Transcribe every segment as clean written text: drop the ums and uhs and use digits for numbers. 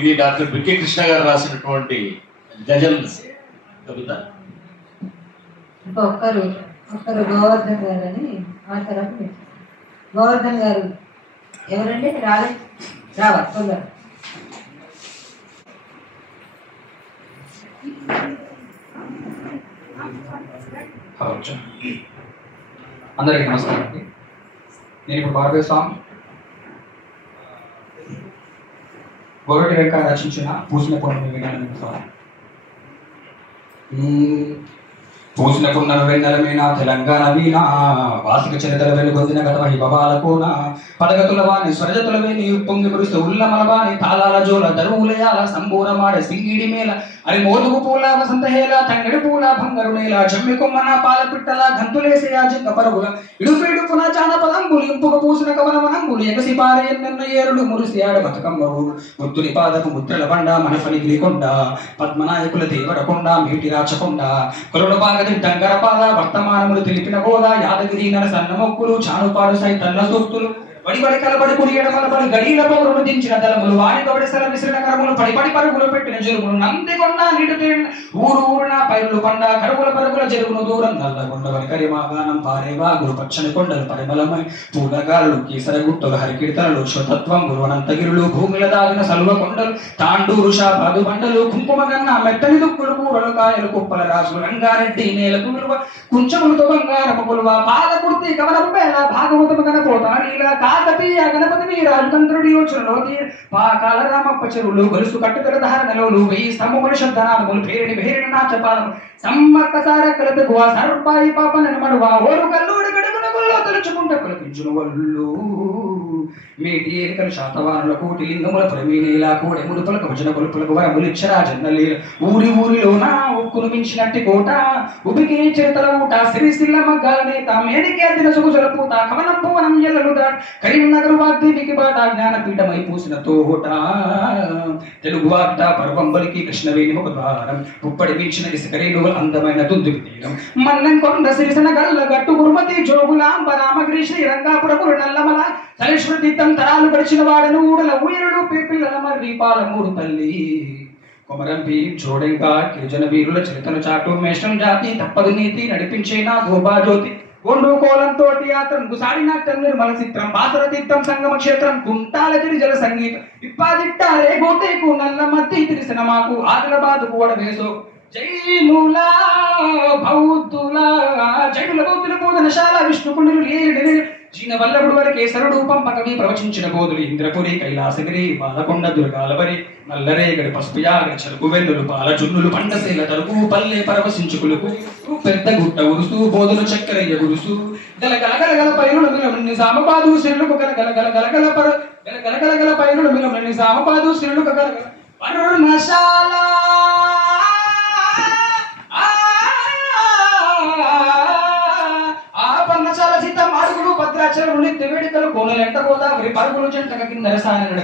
ఇది డాక్టర్ బికే కృష్ణ గారు రాసినటువంటి గజల్ కవిత. ఒక్కరు గోవర్ధన్ గారు అని ఆ తర్వాత గోవర్ధన్ గారు ఎవరండి? రావాలి తొందర. అందరికీ నమస్కారం అండి. నేను ఇప్పుడు పాడబోయే సాంగ్ గోరటి వెంకట రచించిన పూసిన పొన్ను వినాలని సాంగ్. పూసిన పున్నర వెన్నెల మీనా తెలంగాణ వీణా వాసిక చరితల వెలుగొందిన గత వైభవాల కోన పదగతుల వాణి స్వరజతుల వేణి పొంగి మురిస్తే ఉల్ల మలబాని తాళాల జోల దరువులయాల సంబూరమాడే సింగిడి మేళ అరి మోదుగు పూల వసంత హేల తంగడి పూల బంగారు నేల జమ్మి కొమ్మన పాల పిట్టల గంతులేసే జింక పరుగుల ఇడుపున జానపదంబులు ఇంపుక పూసిన కవనవనంబులు ఎగసి పారే ఎన్నెన్న ఏరులు మురిసి ఆడ బతుకమ్మరు ముద్దుని పాదపు ముద్రల బండ మనఫలి గిరికొండ పద్మనాయకుల దేవరకొండ మీటి రాచకొండ కొరడు బాగది డంగరపాద వర్తమానములు తెలిపిన బోధ యాదగిరి నర సన్న మొక్కులు చానుపాడు సైతల్ల సూక్తులు వడిబడి కలబడి కుడి ఎడమలబడి గడిల పౌరులు దించిన దళములు వాడి కబడి సల విసిరిన కరములు పడిపడి పరుగులు పెట్టిన జరుగులు నందికొండ నీటి ఊరు ఊరున పైరులు కొండ కరుగుల పరుగుల జరుగును దూరం నల్లగొండ వరికరిమాగానం పారేవా గురు పచ్చని కొండలు పరిమళమై పూలగాలు కీసర గుట్టలు హరికీర్తనలు శతత్వం గురువనంతగిరులు భూమిల దాగిన సలువ కొండలు తాండూరు షాపాదు బండలు కుంకుమగన్న మెత్తని దుక్కులు కూరలు కాయలు కుప్పల రాజులు రంగారెడ్డి నేలకు విలువ కుంచములతో బంగారపు కొలువ పాల కుర్తి కవనపు పేల భాగవతము గణపోత నీల కాకతీయ గణపతి రాజతంత్రుడి యోచనలో పాకాల రామప్ప చెరువులు గొలుసు కట్టుకల ధారణలోలు వెయ్యి స్తంభముల శబ్దనాదములు పేరిని భేరిని నాచపాదము సమ్మక్క సారక్కల తెగువ సర్పాయి పాపనని మడువ ఓరు కల్లుడు గడుగున గుల్లో తలుచుకుంట కులపించును వల్లు మేటి ఏలికలు శాతవానుల కోటి లింగముల ప్రమీనేలా కోడె ముడుపులకు భజన కొలుపులకు వరములిచ్చరా జన్నలీల ఊరి ఊరిలోన ఉక్కును మించినట్టి కోట ఉబికి చిరతల ఊట సిరిసిల్ల మగ్గాల నేత మేడికి అద్దిన సుగుజల పూత కవనం భువనం ఎల్లలు దాట్ కరీంనగర్ వాగ్దేవికి బాట జ్ఞానపీఠమై పూసిన తోట తెలుగు వార్త పర్వంబలికి కృష్ణవేణి ఒక ద్వారం పుప్పడి మించిన ఇసుకరేణువుల అందమైన దుందుకి తీరం మల్లెం కొండ సిరిసన గల్ల గట్టు గురుమతి జోగులాంబ రామగిరి శ్రీ రంగాపురములు నల్లమల సరస్వతీర్థం తరాలు గడిచిన వాడను ఊడల ఊయరుడు పిల్లల మర్రి పాలమూరు తల్లి కొమరంపి జోడెంకా గిరిజన వీరుల చరితను చాటు మేషం జాతి తప్పదు నీతి నడిపించేనా గోపా జ్యోతి ఒండు కోలంతో యాత్రం గుసాడి నాట్యం నిర్మల చిత్రం బాసర తీర్థం సంగమ క్షేత్రం కుంటాల గిరిజల సంగీతం ఇప్పాదిట్ట రేగోటేకు నల్ల మత్తి తిరిసిన మాకు ఆదిలాబాద్ కూడా వేసో జైనుల బౌద్ధుల జైనుల బౌద్ధుల బోధనశాల విష్ణుకుండులు ఏడు చీన వల్లభుడు వారి కేసరుడు పంపకవి ప్రవచించిన బోధులు ఇంద్రపురి కైలాసగిరి బాలకొండ దుర్గాలబరి నల్లరేగడి పసుపు యాగడి చెరుకు వెన్నులు పాల జున్నులు పండశీల తలుపు పల్లె పరవశించుకులకు పెద్ద గుట్ట ఉరుసు బోధులు చక్కెరయ్య గురుసు గలగలగలగల పైరుల మిలమని సామపాదు శిరులకు గలగలగలగలగల పర గలగలగలగల పైరుల మిలమని సామపాదు శిరులకు గలగల పర్ణశాల పర్ణశాల సీతం అడుగులు భద్రాచలం నిత్య వేడుకలు కోనలు ఎంట గోదావరి పరుగులు జంటక కింద రసాయన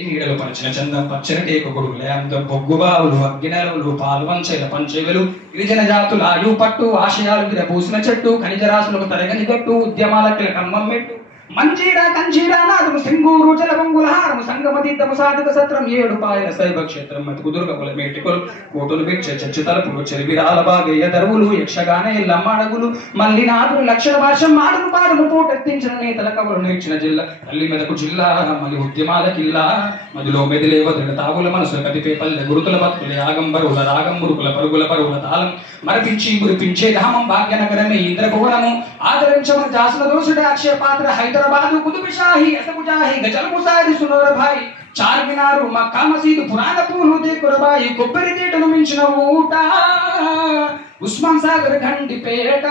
నీడలు పరిచిన చందం పచ్చని టేక కొడుకులు అంత బొగ్గు బావులు అగ్గినెలవులు పాల్వంచల పంచెవెలు గిరిజన జాతుల ఆయు పట్టు ఆశయాలు విరబూసిన చెట్టు ఖనిజ రాసులకు తరగని గట్టు ఉద్యమాల కమ్మం మెట్టు మంజీరా కంజీరా నాదుము సింగూరు జలబంగులహారము సంగమతీర్థము సాధక సత్రం ఏడు పాయల శైవ క్షేత్రం మతుకు దుర్గముల మేటికొలు కోటులు బిచ్చ చచ్చు తలుపులు చెరివిరాల బాగయ్య దరువులు యక్షగాన ఎల్లమ్మాడగులు మల్లి నాదులు లక్షణ భాషం మాడును పాడును పోటెత్తించిన నేతల కవులు నేర్చిన జిల్లా తల్లి మెదకు జిల్లా మలి ఉద్యమాల కిల్లా మదిలో మెదిలే వదిలిన తావుల మనసు కదిపే పల్లె గురుతుల బతుకుల ఆగంబరుల రాగం మురుకుల పరుగుల పరుగుల తాళం మరపించి మురిపించే ధామం భాగ్యనగరమే ఇంద్రభువనము ఆదరించమని జాసుల దోషుడ అక్షయ పాత్ర హైదరాబాదు కుతుబిషాహి అసబుజాహి గజల్ ముసారి సునోర భాయి చార్మినారు మక్కా మసీదు పురాణ పూలు దేకురబాయి కొబ్బరి తేటను మించిన ఊట ఉస్మాన్ సాగర్ గండిపేట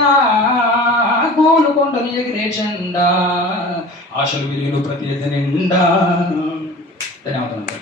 గోలుకొండలు ఎగిరే చండా ఆశలు విలీను ప్రతి నిండా ధన్యవాదాలు.